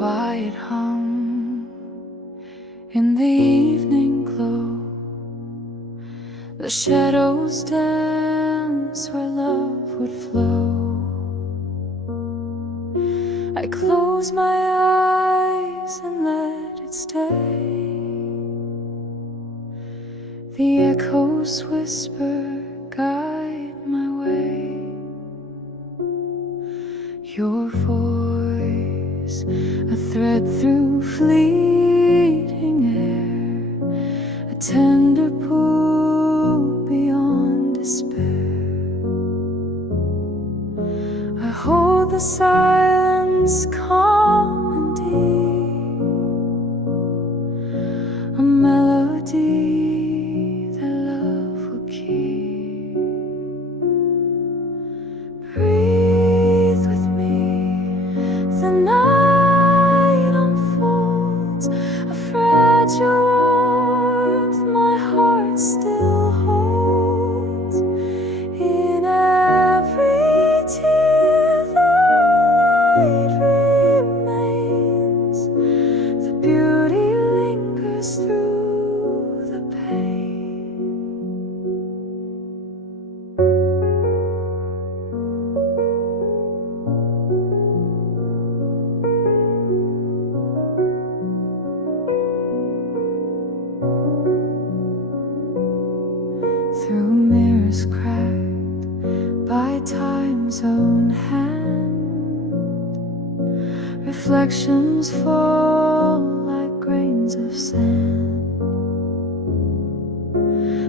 quiet hum in the evening glow. The shadows dance where love would flow. I close my eyes and let it stay. The echoes whisper, guide my way. Your voice, a thread through fleeting air, a tender pull beyond despair. I hold the silence calm and deep, a melody that love will keep. Breathe with me, the night unfolds, a fragile warmth my heart still holds. In every tear the light remains, the beauty lingers through the pain. Through mirrors cracked by time's own hand, reflections fall like grains of sand.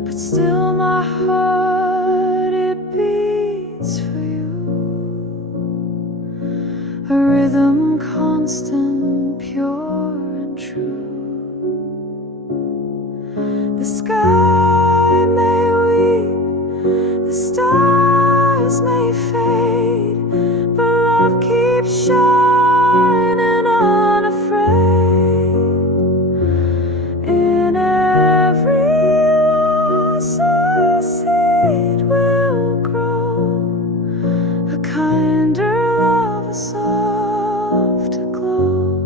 But still my heart, it beats for you, a rhythm constant, pure and true. The sky may weep, the stars may fade, but love keeps shining unafraid. In every loss a seed will grow, a kinder love, a softer glow.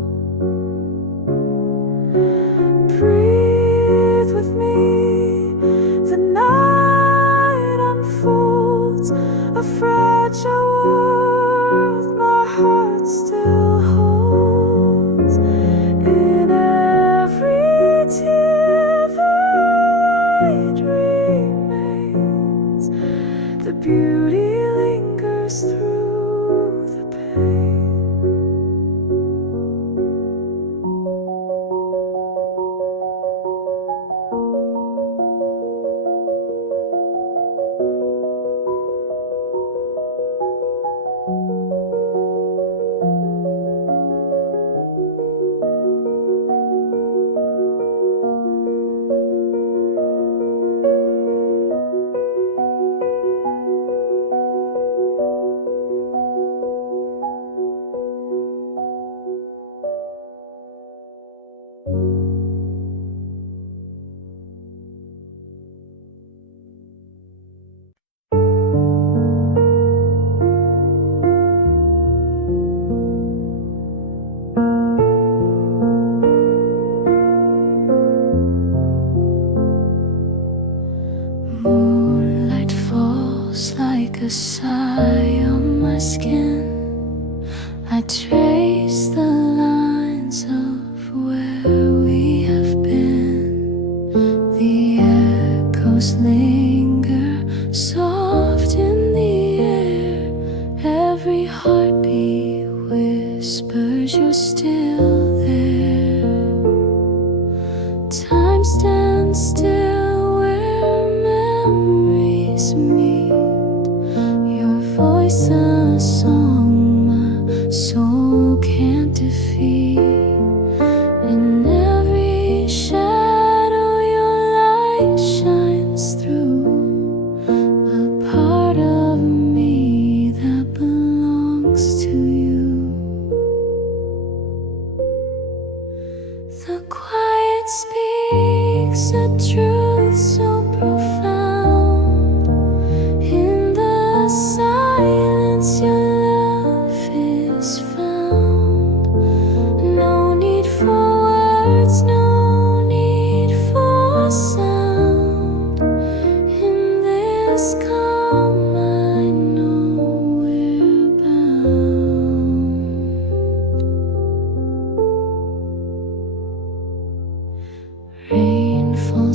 Breathe with me, the night unfolds, a fragile world my heart still holds. In every tear the light remains, the beauty lingers through the pain. Moonlight falls like a sigh on my skin. I trace the lines of where we have been. The echoes linger soft in the air. Every heartbeat whispers you're still there. Time stands still where memories meet. Your voice a song my soul can't defeat. In every shadow your light shines through, a part of me that belongs to you. The quiet speaks a truth so profound. In the silence your love is found.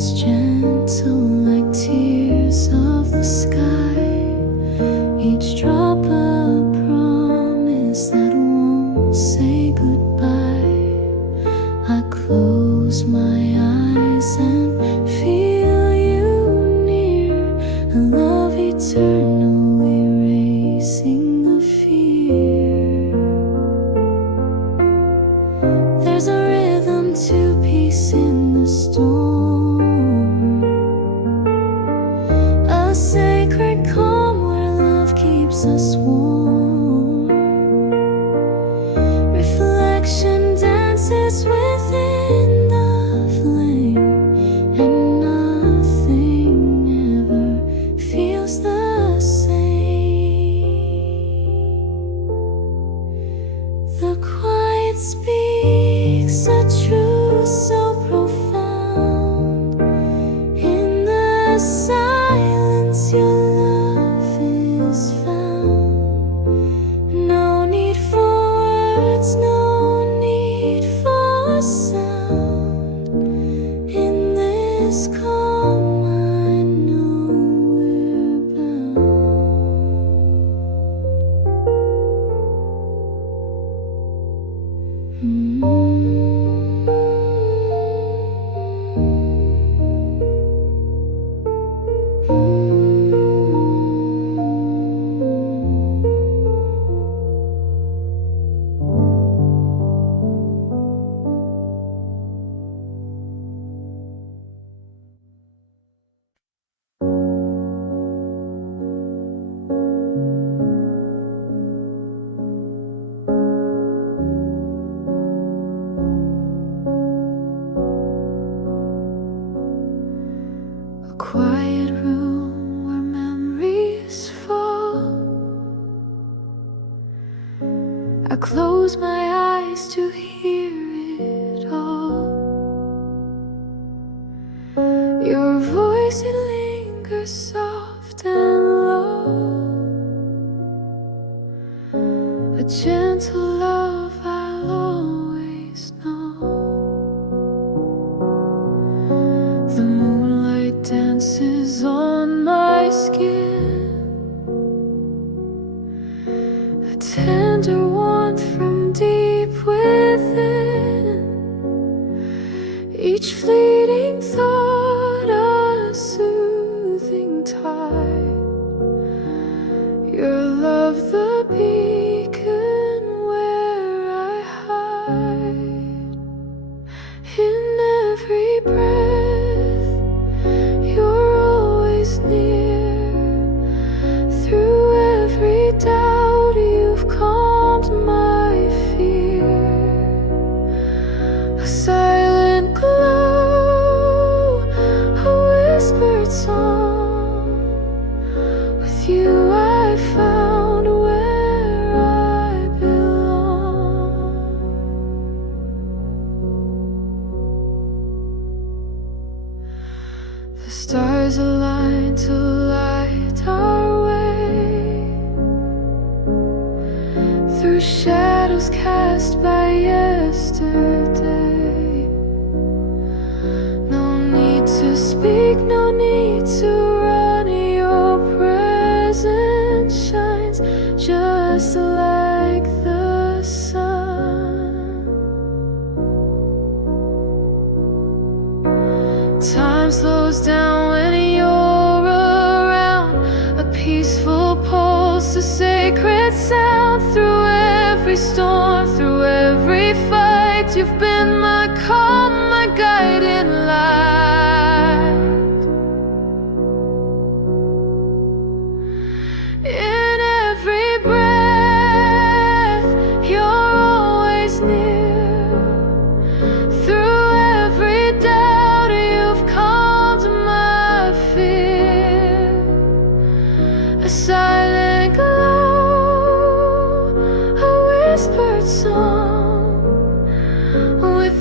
almost gentle like tears of the sky. Each drop a promise that won't say goodbye. I close my eyes and feel you near, a love eternal erasing the fear. There's a rhythm to peace in the storm, a sacred calm where love keeps us warm. Reflection dances within the flame, and nothing ever feels the same. The quiet speaks a truth so profound. In the silence your love is found. No need for words, no need for sound. In this calm I know we're a quiet room where memories fall. I close my eyes to hear it all. Your voice, it lingers soft and low, a gentle love I'll always know. The moonlight dances on my skin, a tender warmth from deep within. Each fleeting thought a soothing tide. Your love the beacon where I hide. In every breath you're always near. Through every doubt you've calmed my fear. A silent glow, a whispered song. With you I found where I belong. The stars align to light our way through shadows cast by yesterday. No need to speak, no need to run. Your presence shines just like the sun. Time slows down when you're around, a peaceful pulse, a sacred sound. Through every storm, through every fight, you've been my calm, my guiding light. In every breath you're always near. Through every doubt you've calmed my fear. A silent glow, a whispered song. With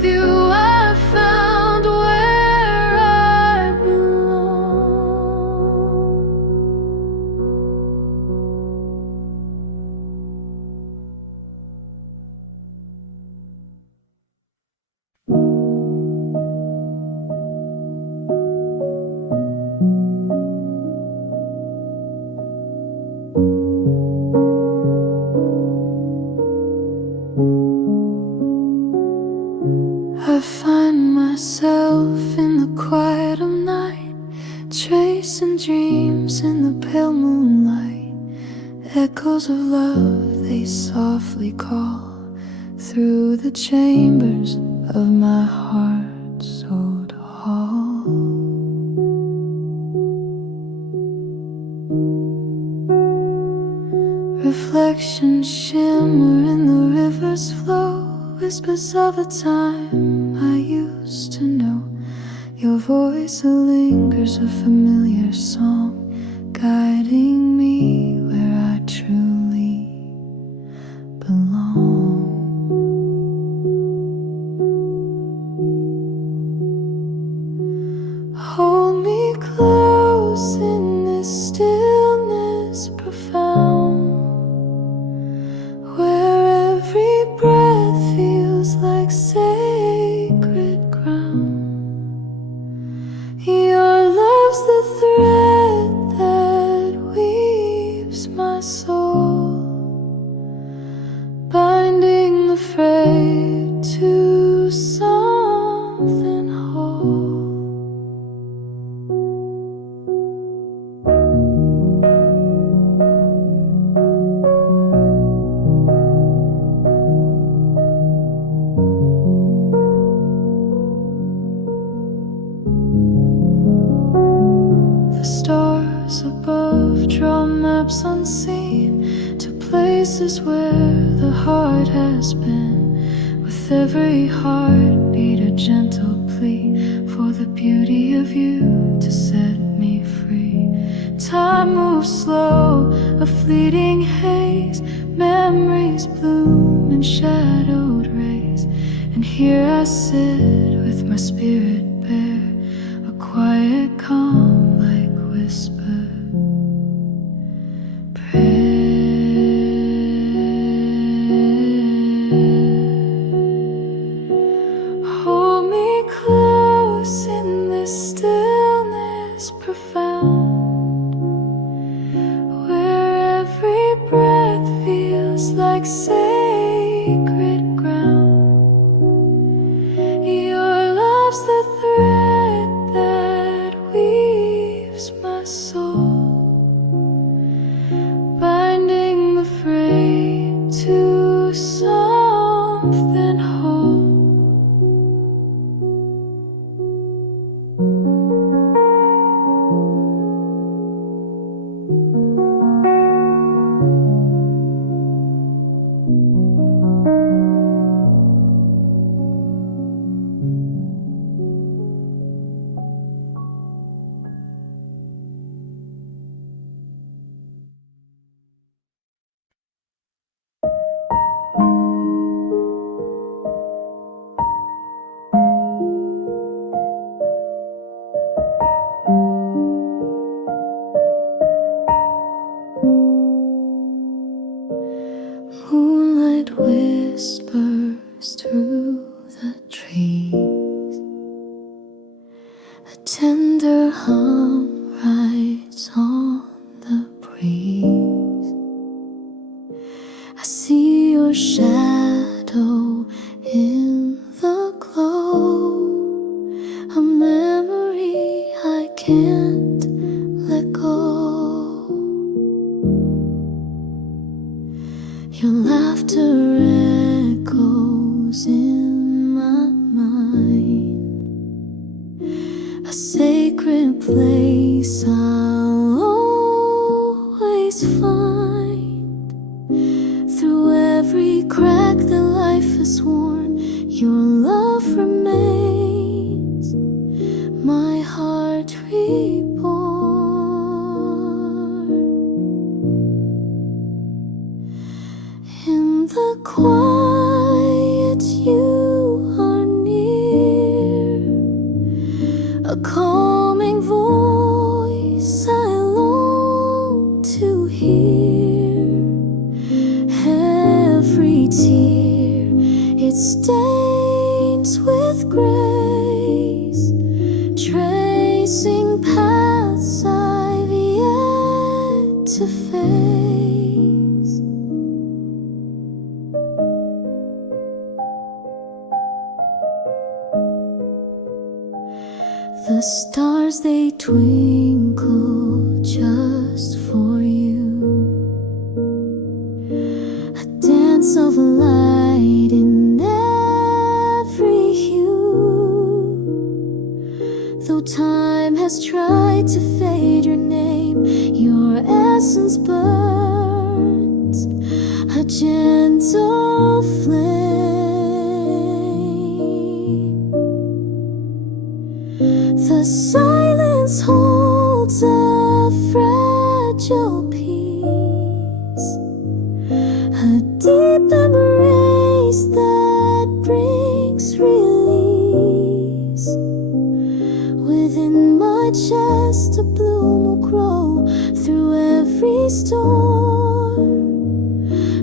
I find myself in the quiet of night, tracing dreams in the pale moonlight. Echoes of love, they softly call through the chambers of my heart's old hall. Reflections shimmer in the river's flow, whispers of a time I used to know. Your voice lingers, a familiar song, guiding me where I truly belong. Hold me close in this stillness profound, where every breath feels like sacred ground. Your love's the thread that weaves my soul, binding the fray to something whole. The stars above draw maps unseen to places where the heart has been. With every heartbeat a gentle plea for the beauty of you to set me free. Time moves slow, a fleeting haze, memories bloom in shadowed rays. And here I sit with my spirit bare, a quiet calm like whisper prayer. Hold me close in this stillness profound, where every breath feels like sacred ground. Your love's the thread that weaves my soul, binding the fray to something whole. Moonlight whispers through the trees, a tender hum rides on the breeze. I see your shadow in the glow, a memory I can't let go. Your laughter echoes in my mind, a sacred place I'll always find. Through every crack that life has worn, your love remains, my heart reborn. In the quiet you are near, a calming voice I long to hear. Every tear it stains with grace, tracing paths I've yet to face. The stars, they twinkle just for you. A dance of light in every hue. Though time has tried to fade your name, your essence burns, a gentle flame. The silence holds a fragile peace, a deep embrace that brings release. Within my chest a bloom will grow through every storm,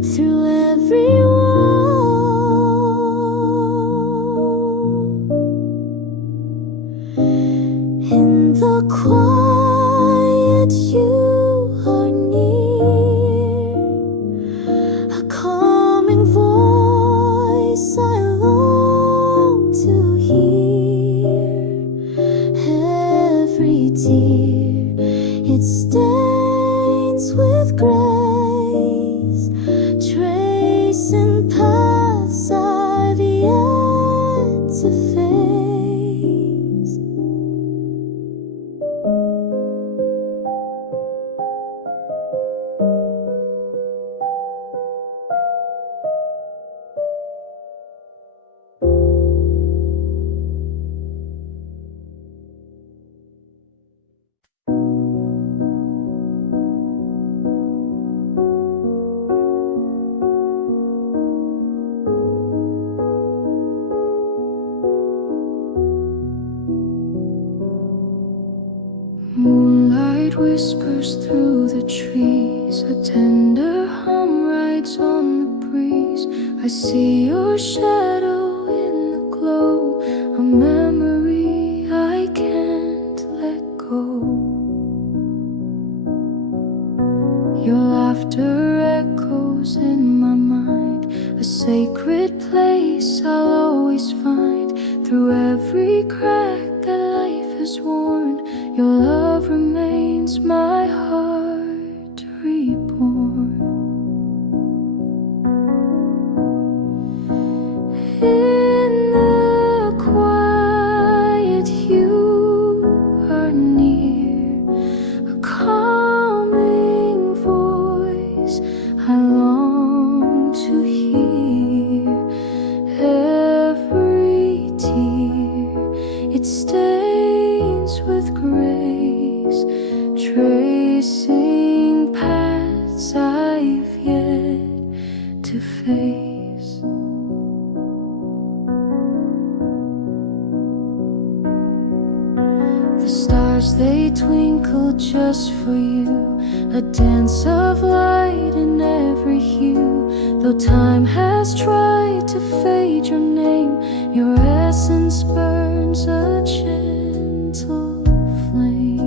through every wall. In the quiet you are near, a calming voice I long to hear. Every tear, it stains with grace, tracing paths I've yet to face. Moonlight whispers through the trees, a tender hum rides on the breeze. I see your shadow in the glow, a memory I can't let go. Your laughter echoes in my mind, a sacred place I'll always find. Through every crack that life has worn, your love remains my heart reborn. In the quiet you are near, a calming voice I long to hear. Every tear, it stains with grace, tracing paths I've yet to face. The stars, they twinkle just for you, a dance of light in every hue. Though time has tried to fade your name, your essence burns a gentle flame.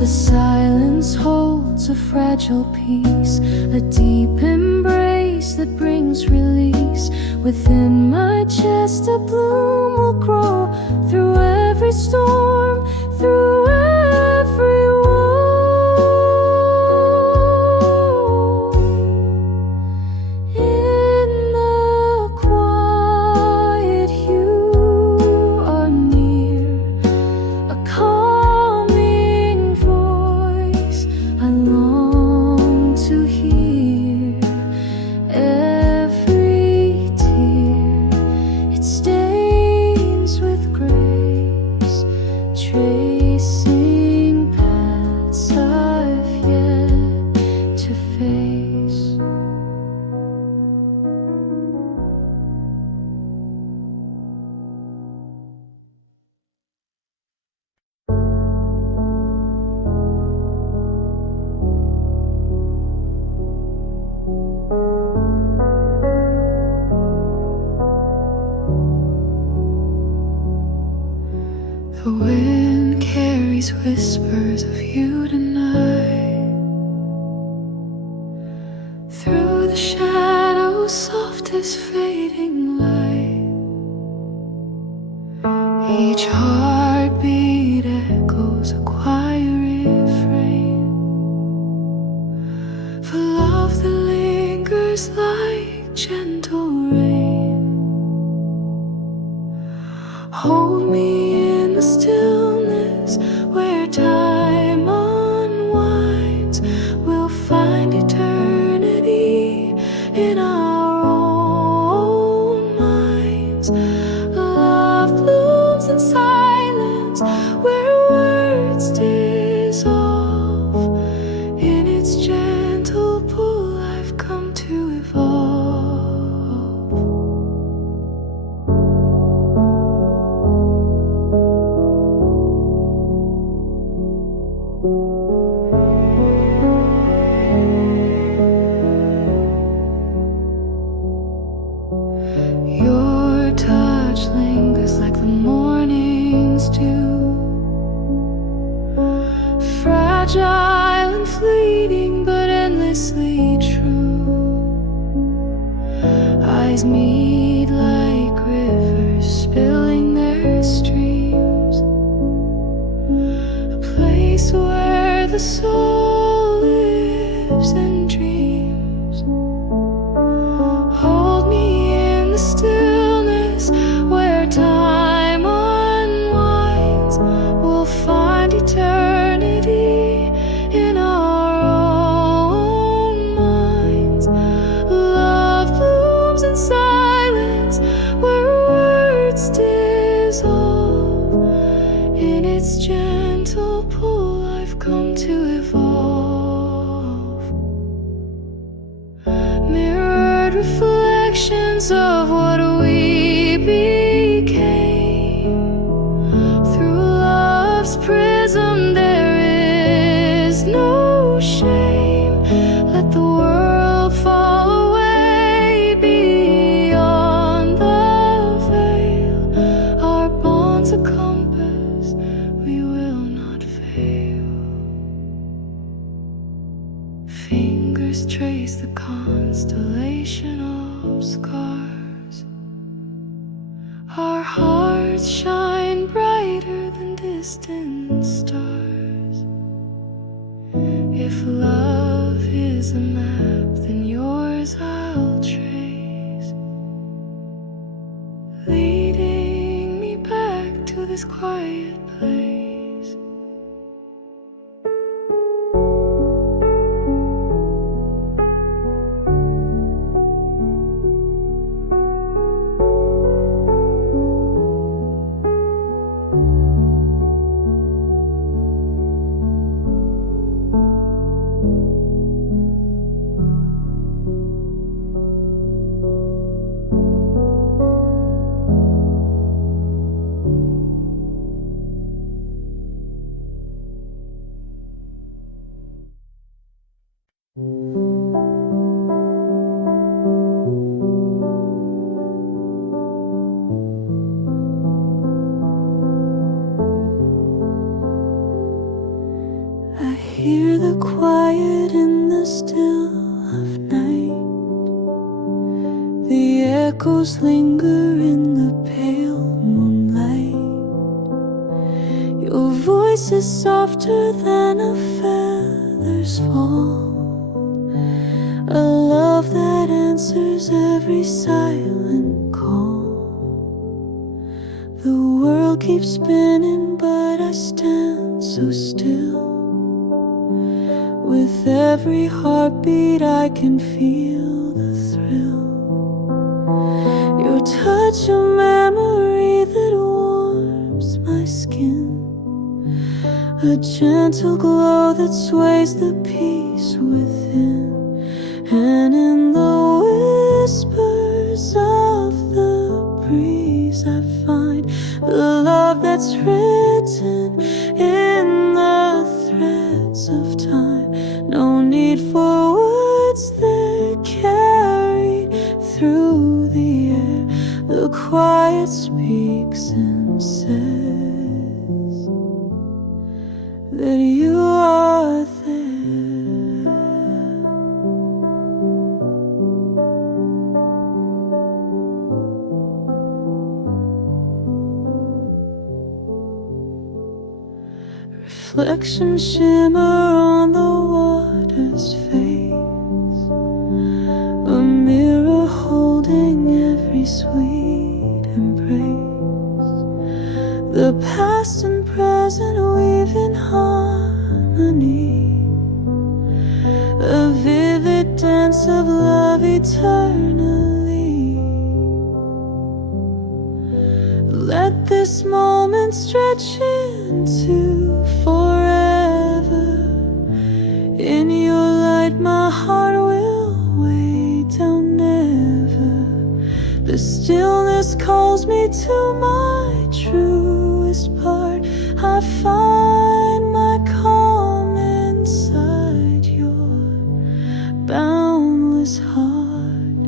The silence holds a fragile peace, a deep embrace that brings release. Within my chest a bloom will grow through every storm, through every wall. In the quiet you are near, a calming voice I long to hear. Every tear, it stains with grace, tracing paths I've yet to face. The wind carries whispers of you tonight, through the shadows soft as fading light. Each heartbeat echoes a quiet refrain for love that lingers like gentle rain. Hold me in the stillness where time unwinds. We'll find eternity in our own minds. Love blooms in silence where words dissolve. In its gentle pull I've come to evolve. Your touch lingers like the morning's dew, fragile and fleeting but endlessly true. Eyes meet like rivers spilling their streams, a place where the soul lives and dreams. Hold me in the stillness where time unwinds. We'll find eternity in our own minds. Love blooms in silence where words dissolve. In its gentle pull I've come to evolve. Mirrored reflections of what we became. Through love's prism there is no shame. Let the world fall away beyond the veil. Our bond's a compass, we will not fail. Fingers trace the constellation of scars. Our hearts shine brighter than distant stars. If love is a map, then yours I'll trace, leading me back to this quiet place. I hear the quiet in the still of night. The echoes linger in the pale moonlight. Your voice is softer than a feather's fall, a love that answers every silent call. The world keeps spinning but I stand so still. With every heartbeat I can feel the thrill. Your touch, a memory that warms my skin, a gentle glow that sways the peace within. And in the whispers of the breeze I find the love that's written in the threads of time. No need for words, they're carried through the air. The quiet speaks and says that you are there. reflections shimmer on the water's face, a mirror holding every sweet embrace. The past and present weave in harmony, a vivid dance of love eternally. Let this moment stretch into forever. In your light my heart will weigh down never. The stillness calls me to my truest part. I find my calm inside your boundless heart,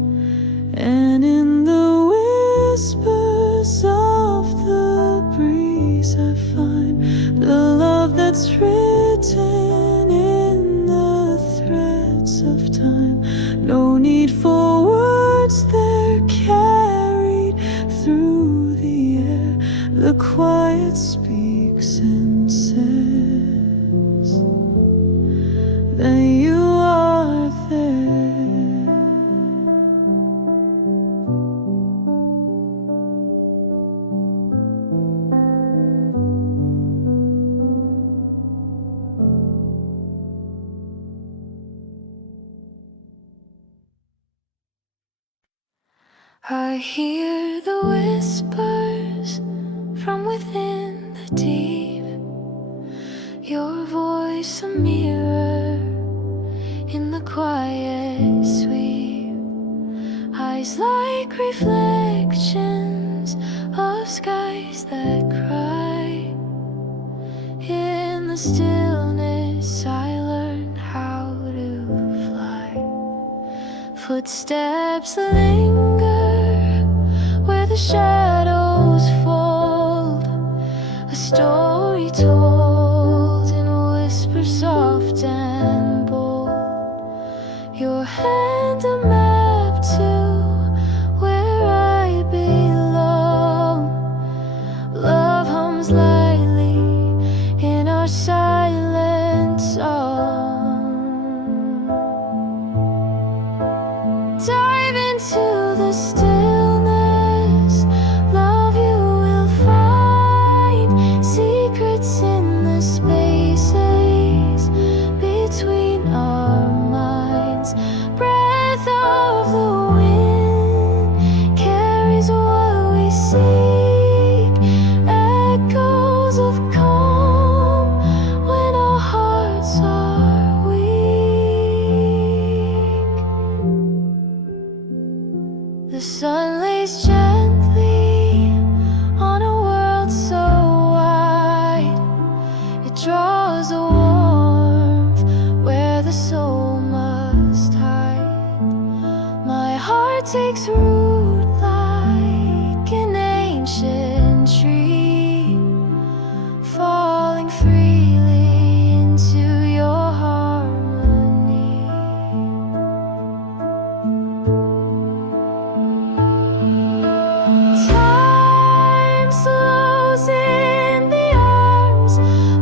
and in the whispers of the breeze I find the love that's written in the threads of time. No need for words, they're carried through the air. The quiet speaks and says that you are there. I hear the whispers from within the deep, your voice a mirror in the quiet sweep, eyes like reflections of skies that cry. In the stillness I learn how to fly. Footsteps linger where the shadows fold, a story told in whispers soft and bold. Your hand a map to where I belong. Love hums lightly in our silent song. Dive into the stillness, love you will find secrets in the spaces between our minds. Breath of the wind carries what we seek, echoes of calm when our hearts are weak. The sun lays gently on a world so wide. It draws a warmth where the soul must hide. My heart takes root like an ancient tree, falling freely into your harmony. Time slows in the arms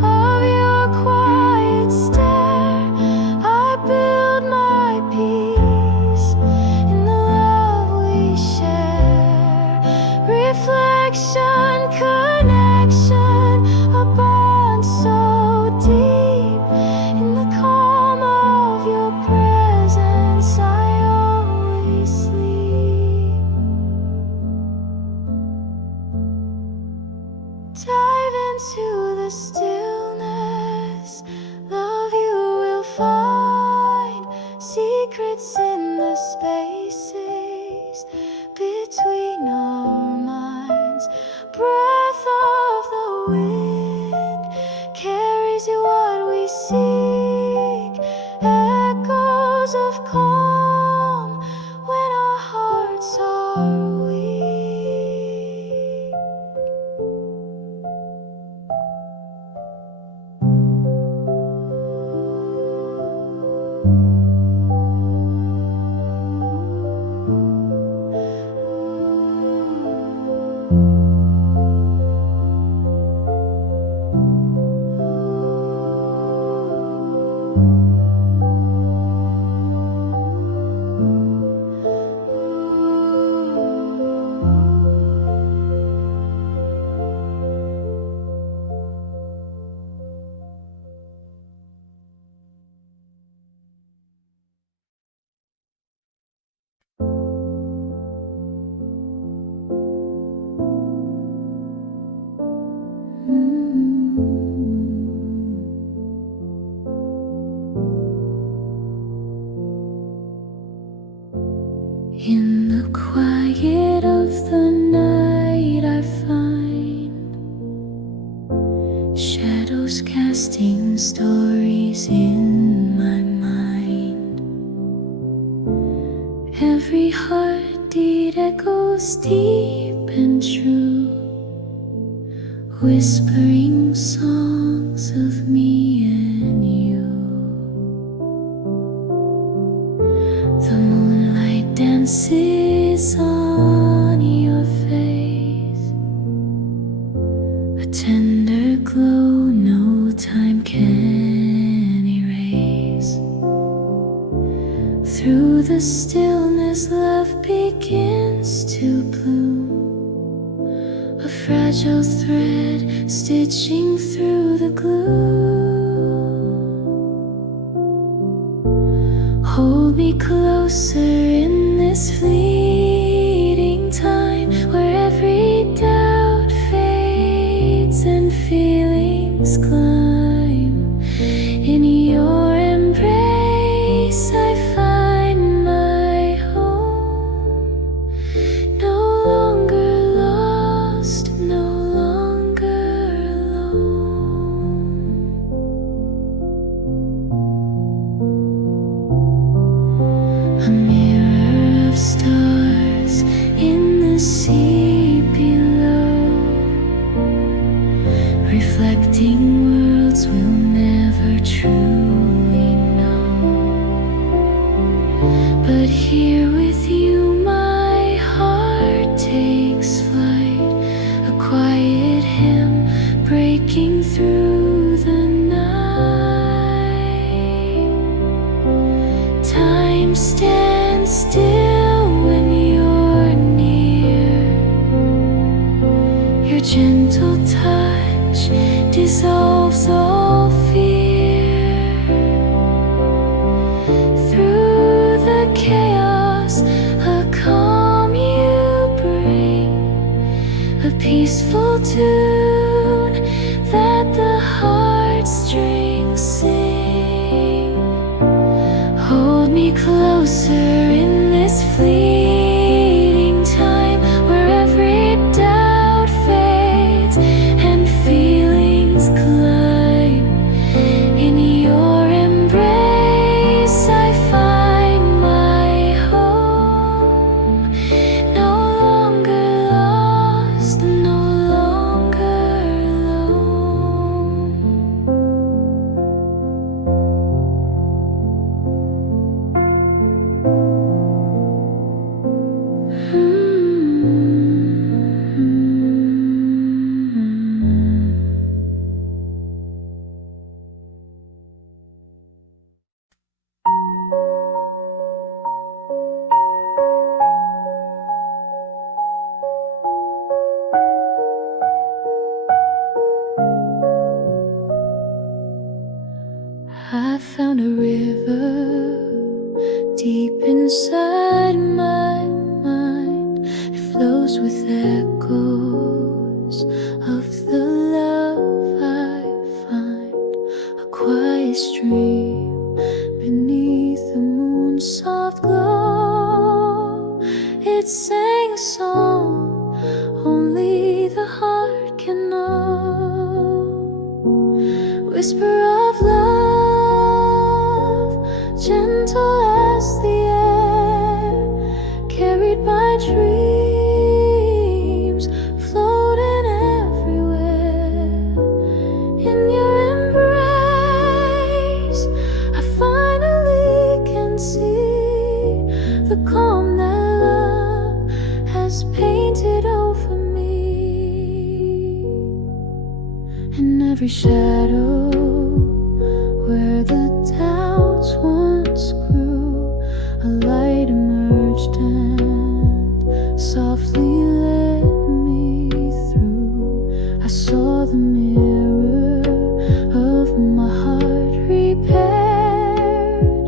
of your quiet stare. I build my peace in the love we share. Reflection, connection, a bond so deep. In the calm of your presence I always sleep. Dive into the stillness, love you will find secrets in the spaces between our minds. Breath of the wind carries you what we seek, echoes of calm when our hearts are weak. In the quiet of the night I find shadows casting stories in my mind. Every heartbeat echoes deep and true, whispering songs of me and you. The moonlight dances on your face, a tender glow no time can erase. Through the stillness, love begins to bloom, a fragile thread stitching through the glue. Hold me closer in this fleeting time, where every doubt fades and feelings climb. In your embrace I find my home, no longer lost, no longer alone. A mirror of stars in the sea below, reflecting worlds we'll never truly know. But here with you my heart takes flight, a quiet hymn breaking through the night. Time stands still when you're near, your gentle touch dissolves all fear. Through the chaos, a calm you bring, a peaceful tune that the heartstrings sing. Hold me closer in this fleeting time, where every doubt fades and feelings climb. In your embrace I find my home, no longer lost, no longer alone. I found a river deep inside my mind. It flows with echoes of the love I find. A quiet stream beneath the moon's soft glow. It sang a song only the heart can know. Whisper of love, gentle as the air, carried by dreams, floating everywhere. In your embrace, I finally can see the calm that love has painted over me. In every shadow where the doubts once grew, a light emerged and softly led me through. I saw the mirror of my heart repaired,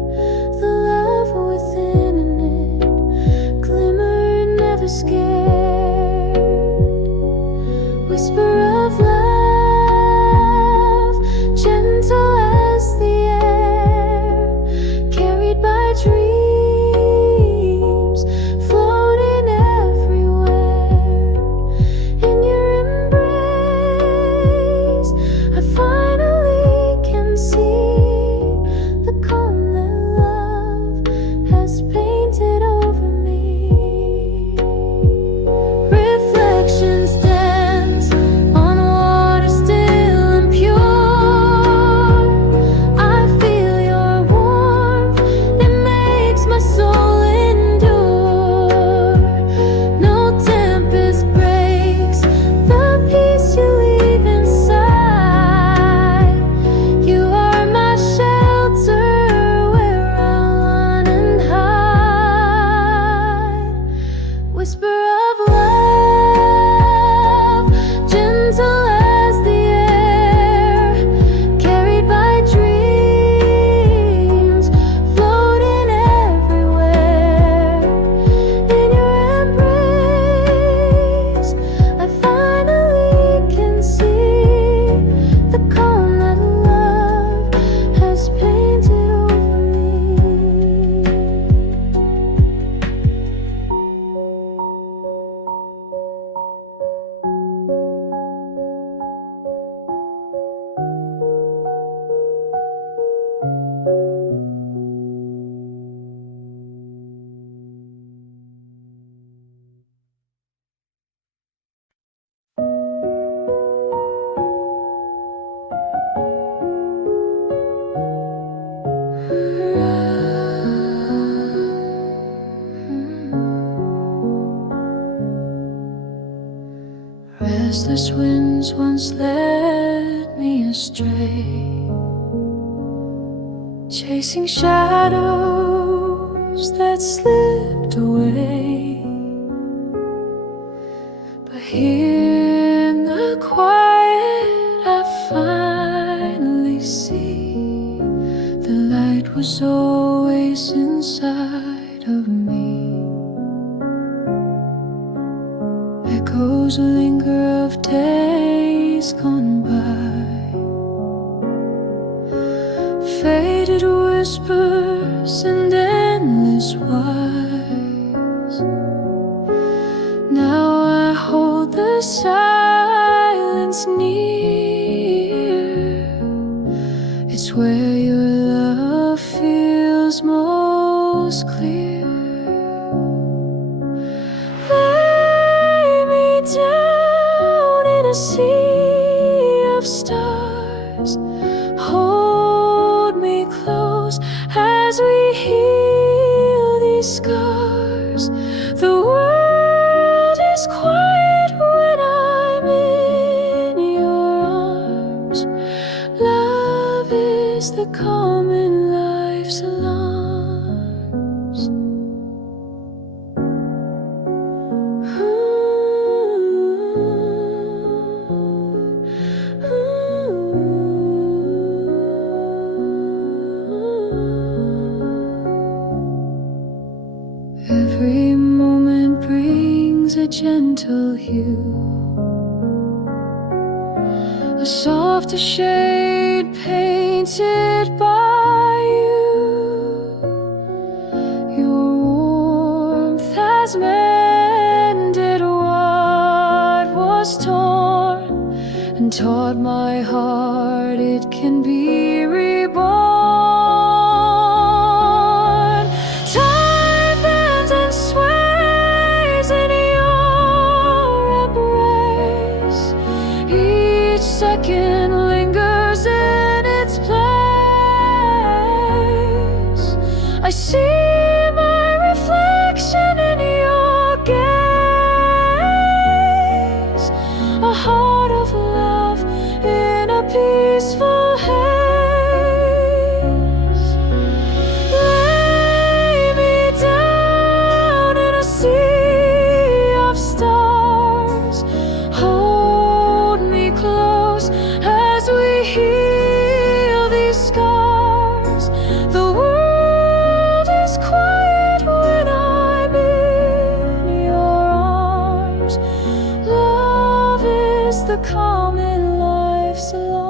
the love within in it glimmered, never scared. Whisper of love, Restless winds once led me astray, chasing shadows that slipped away. But here in the quiet I finally see the light was always inside of me. Echoes linger of days gone by, faded whispers and endless whys. Now I hold the silence near. It's where your love feels most clear. Lay me down in a sea of stars. Hold me close as we heal these scars. The world is quiet when I'm in your arms. Love is the calm in life's alarms. Every moment brings a gentle hue, a softer shade painted by you. Your warmth has mended what was torn, and taught my heart it can be reborn. Time bends and sways in your embrace. Each second lingers in its place. I see my reflection in your gaze, a heart of love in a peaceful haze. Lay me down in a sea of stars. Hold me close as we heal these scars. The world is quiet when I'm in your arms. Love is the calm in life's alarms.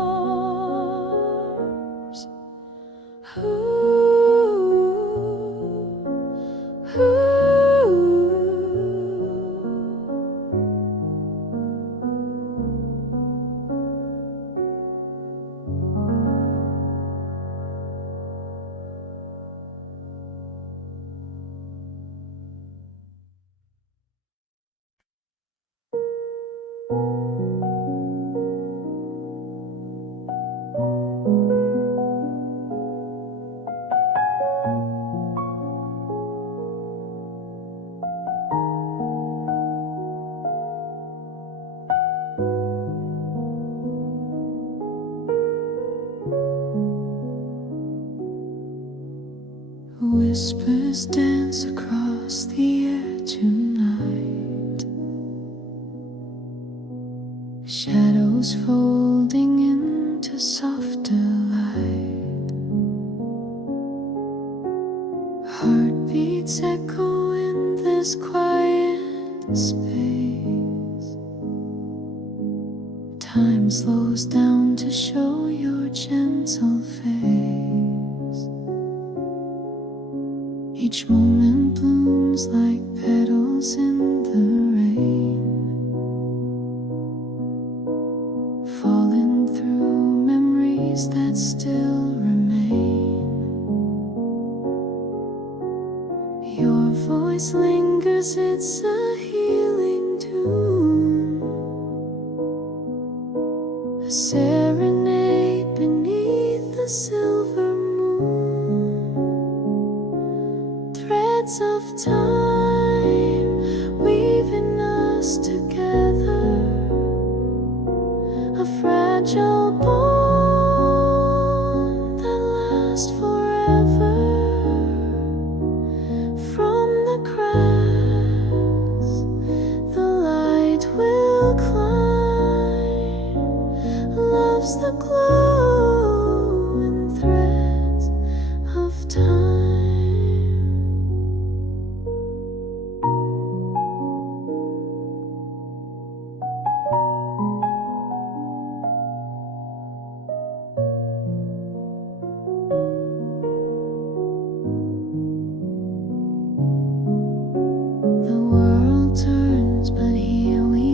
Whispers dance across the air tonight, shadows folding into softer light. Heartbeats echo in this quiet space. Time slows down to show your gentle face. Each moment blooms like petals in the rain, falling through memories that still remain. Your voice lingers, it's a healing tune, a serenade beneath the silver moon. Threads of time weaving us together,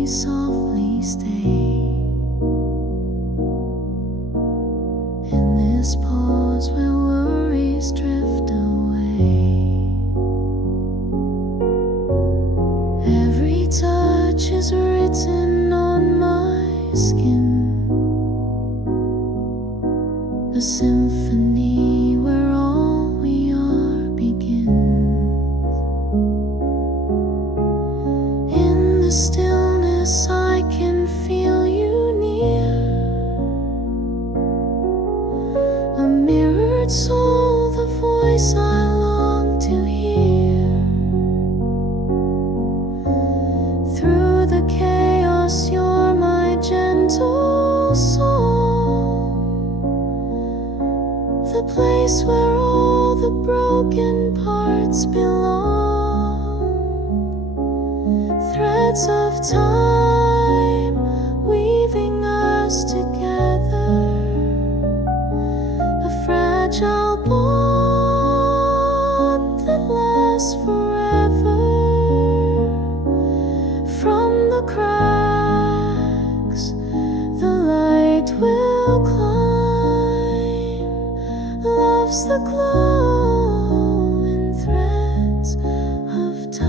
softly stay in this pause where worries drift away. Every touch is written on my skin, a symphony where all we are begins. In the stillness I can feel you near, a mirrored soul, the voice I long to hear. Through the chaos you're my gentle soul, the place where all the broken parts belong. Threads of time weaving us together, a fragile bond that lasts forever. From the cracks the light will climb, love's the glow in threads of time.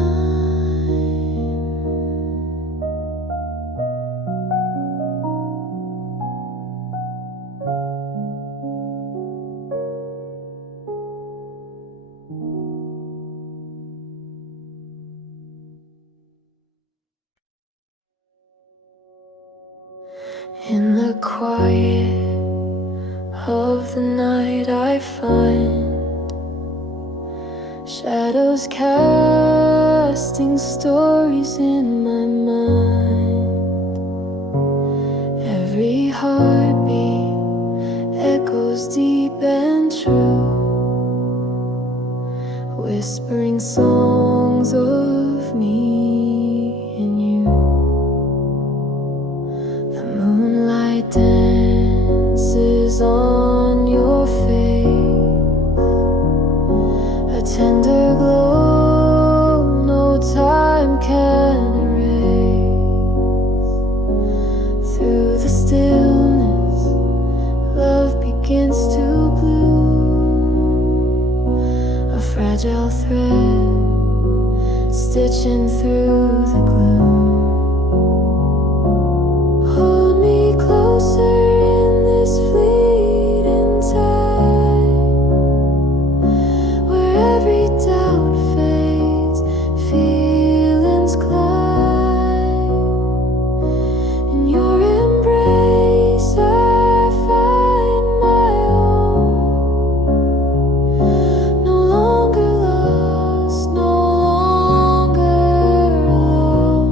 In the quiet of the night I find shadows casting stories in my mind. Every heartbeat echoes deep and true, whispering songs of me and you. The moonlight dances on your face, a tender glow no time can erase. Through the stillness, love begins to bloom, a fragile thread stitching through the gloom. Hold me closer in this fleeting time, where every doubt fades, feelings climb. In your embrace I find my own, no longer lost, no longer alone.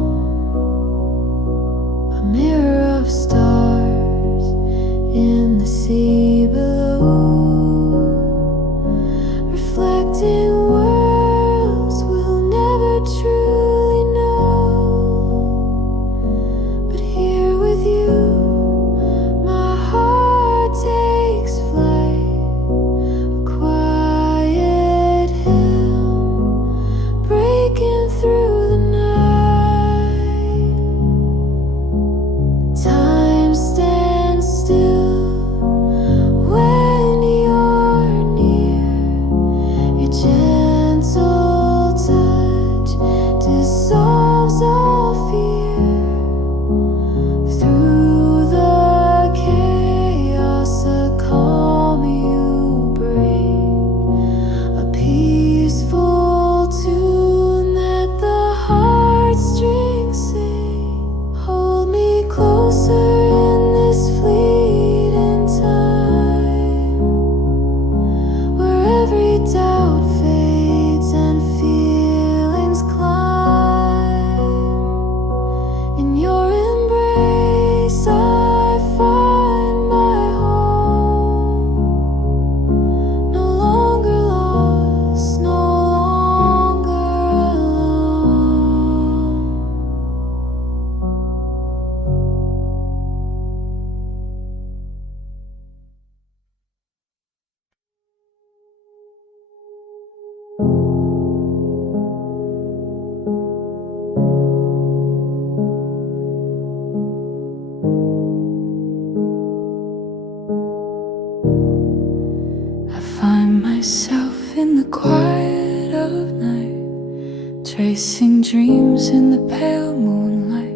tracing dreams in the pale moonlight,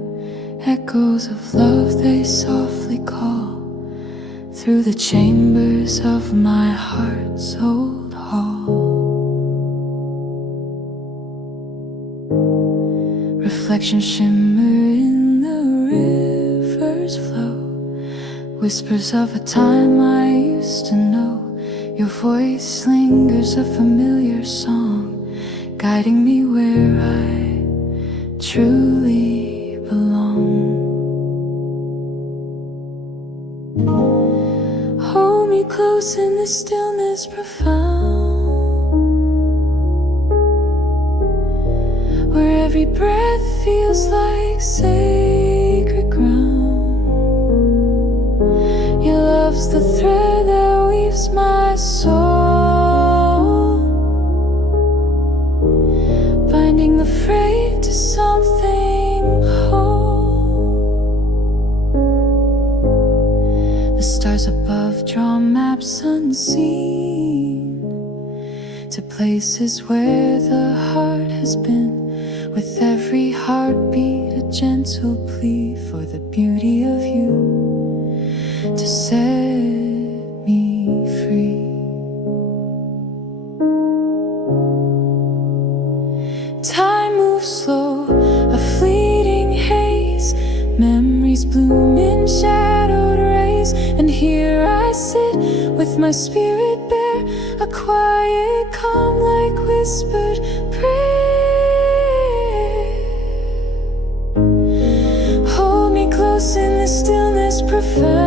echoes of love they softly call through the chambers of my heart's old hall. Reflections shimmer in the river's flow, whispers of a time I used to know. Your voice lingers, a familiar song, guiding me where I truly belong. Hold me close in the stillness profound, where every breath feels like sacred ground. Your love's the thread that weaves my soul, binding the freight to something whole. The stars above draw maps unseen to places where the heart has been. With every heartbeat, a gentle plea for the beauty of you to set me free. Time moves slow, a fleeting haze. Memories bloom in shadowed rays. And here I sit with my spirit bare, a quiet calm like whispered prayer. Hold me close in the stillness profound,